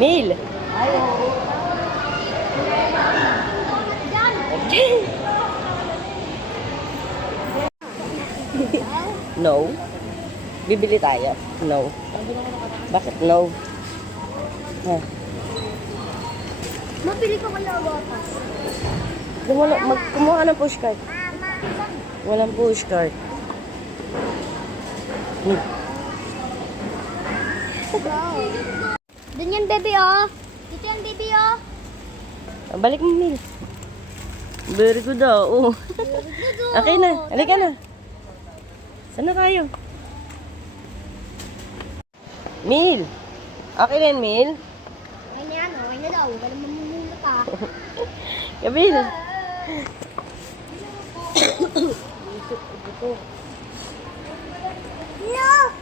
Neil! Okay. No. Bibili tayo? No. Bakit no? Ha? Mabili ko kala gatas. Kumuha ka ng pushcart. Walang pushcart. Doon yan, baby, oh. Dito yan, baby, oh. Balik mo, Neil. Very good daw. Oh. Okay na. Halika na. Saan na tayo? Mil! Okay na yan, Mil? Okay na yan, okay na daw. Wala mamumula pa. Kabil! No!